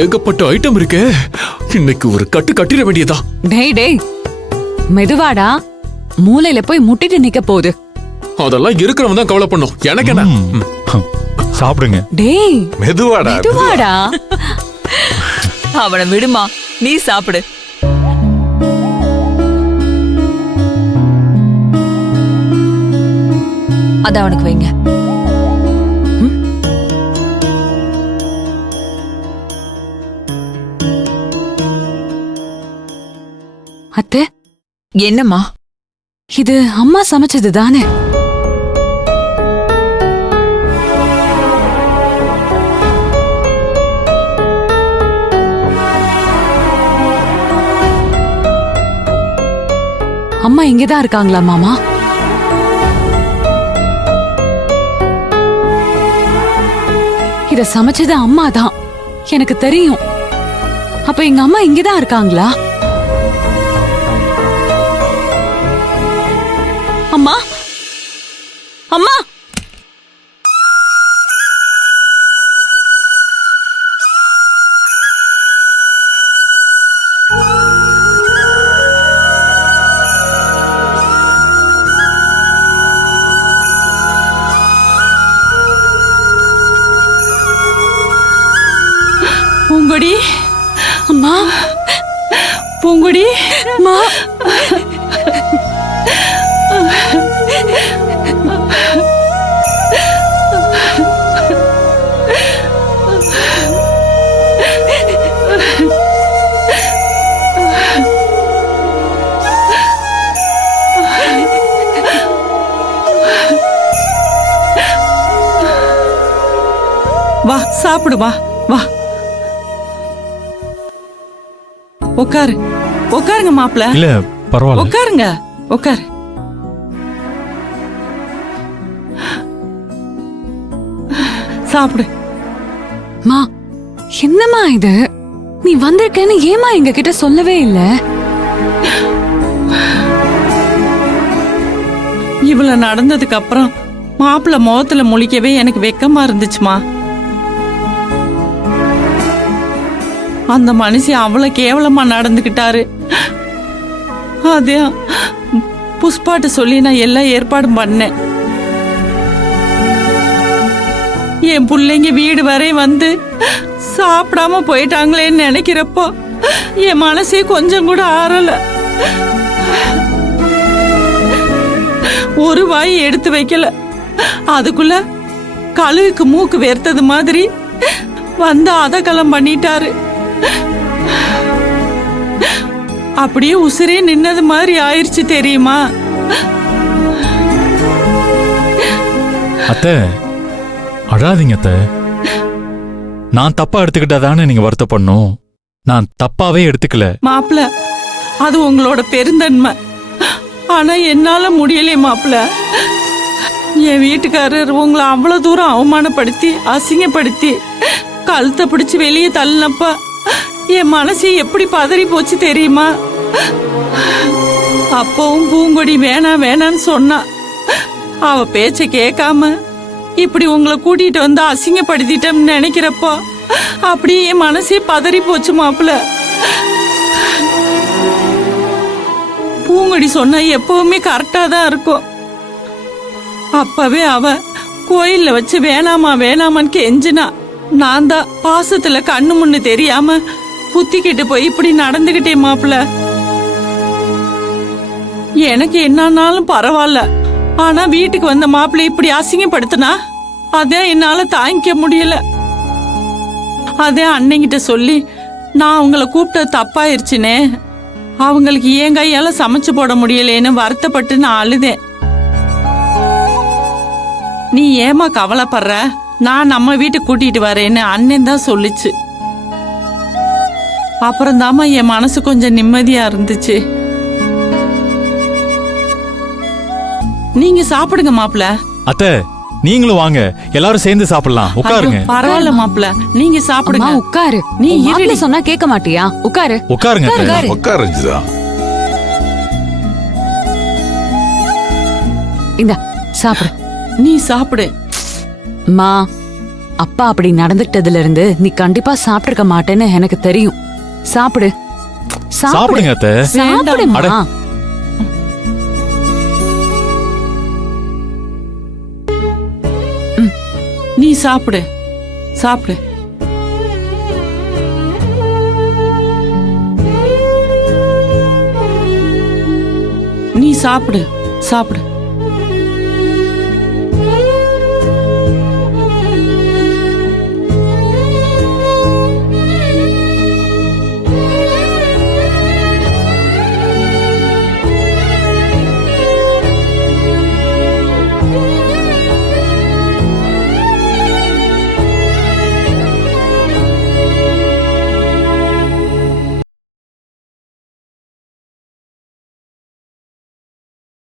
ஏகப்பட்ட ஐட்டம் இருக்கே. இன்னைக்கு ஒரு கட்டு கட்டிட வேண்டியதா. டேய் டேய், மெதுவாடா. மூலையில போய் முட்டிட்டு நிக்க போகுது. அதெல்லாம் இருக்கிறவன் தான் கவலை பண்ணும். எனக்கு என்ன? சாப்பிடுங்க. டேய் மெதுவாடா மெதுவாடா. அவனை விடுமா, நீ சாப்பிடு. அத அவனுக்கு வைங்க. அத்தை, என்னம்மா? இது அம்மா சமைச்சது தானே? அம்மா இங்கதான் இருக்காங்களா மாமா? இத சமைச்சது அம்மா தான், எனக்கு தெரியும். அப்ப எங்க அம்மா இங்கதான் இருக்காங்களா? அம்மா அம்மா, பூங்கொடி, அம்மா, பூங்கொடி, அம்மா. வா சாப்பிடு, வா வா. உட்காரு, உட்காருங்க மாப்பிள்ள. இல்ல பரவாயில்ல. உட்காருங்க, உட்காரு. சாப்பிடு. மா, என்னம்மா இது? நீ வந்திருக்கேன்னு ஏமா எங்க கிட்ட சொல்லவே இல்ல? இவ்வளவு நடந்ததுக்கு அப்புறம் மாப்பிள்ள முகத்துல முழிக்கவே எனக்கு வெக்கமா இருந்துச்சுமா. அந்த மனுஷன் அவ்வளவு கேவலமா நடந்துகிட்டாரு. அதே புஷ்பாட்ட சொல்லி நான் எல்லா ஏற்பாடும் பண்ணேன். என் பிள்ளைங்க வீடு வரை வந்து சாப்பிடாம போயிட்டாங்களேன்னு நினைக்கிறப்போ என் மனசே கொஞ்சம் கூட ஆறல. ஒரு வாய் எடுத்து வைக்கல. அதுக்குள்ள கழுகுக்கு மூக்கு வேர்த்தது மாதிரி வந்து அதகலம் பண்ணிட்டாரு. அப்படியே உசிரே நின்னது மாதிரி ஆயிருச்சு தெரியுமா? அத்தை அழாதீங்க அத்தை. நான் தப்பா எடுத்துக்கிட்டாதானே நீங்க வருத்தப்படணும். நான் தப்பாவே எடுத்துக்கல. மாப்பிள்ள, அது உங்களோட பெருந்தன்மை. ஆனா என்னால முடியலையே மாப்பிள்ள. என் வீட்டுக்காரர் உங்களை அவ்வளவு தூரம் அவமானப்படுத்தி அசிங்கப்படுத்தி கழுத்தை பிடிச்சு வெளியே தள்ளினப்ப என் மனசு எப்படி பதறி போச்சு தெரியுமா? அப்பவும் பூங்கொடி வேணாம் வேணான்னு சொன்னா. அவ பேச்ச கேட்காம இப்படி உங்களை கூட்டிட்டு வந்து அசிங்கப்படுத்திட்டோம்னு நினைக்கிறப்போ அப்படியே என் மனசே பதறி போச்சு மாப்பிள்ள. பூங்கொடி சொன்னா எப்பவுமே கரெக்டா தான் இருக்கும். அப்பவே அவ கோயில்ல வச்சு வேணாமா வேணாமான்னு கெஞ்சினா. நான் தான் பாசத்துல கண்ணு முன்னு தெரியாம புத்திக்கிட்டு போய் இப்படி நடந்துகிட்டே மாப்பிள்ள. எனக்கு என்னன்னாலும் பரவாயில்ல. ஆனா வீட்டுக்கு வந்த மாப்பிள்ளை இப்படி அசிங்கப்படுத்தினா அதான் என்னால தாங்கிக்க முடியல. அதே அன்னைங்கிட்ட சொல்லி நான் அவங்கள கூப்பிட்டது தப்பாயிருச்சுனே, அவங்களுக்கு ஏன் கையால சமைச்சு போட முடியலேன்னு வருத்தப்பட்டு நான் அழுதேன். நீ ஏமா கவலைப்படுற, நான் நம்ம வீட்டுக்கு கூட்டிட்டு வரேன்னு அண்ணன் தான் சொல்லிச்சு. அப்புறம் தாமா என் மனசு கொஞ்சம் நிம்மதியா இருந்துச்சு. நீங்க சாப்பிடுங்க மாப்பிள்ள. அத்தை நீங்களும் வாங்க, எல்லாரும் சேர்ந்து சாப்பிடலாம். உட்காருங்க. பரவாயில்ல மாப்பிள்ள, நீங்க சாப்பிடுங்க. உட்காரு. நீ இருடி சொன்னா கேட்க மாட்டியா? உட்காரு. உட்காருங்க. உட்காருங்கதா. இந்த சாப்பிடு. நீ சாப்பிடு. மா, அப்பா அப்படி நடந்துக்கிட்டதுல இருந்து நீ கண்டிப்பா சாப்பிட்டிருக்க மாட்டேன்னு எனக்கு தெரியும். சாப்பிடு சாப்பிடுங்க அத்தை. சாப்பிடுமா. அட. நீ சாப்பிடு சாப்பிடு. நீ சாப்பிடு சாப்பிடு.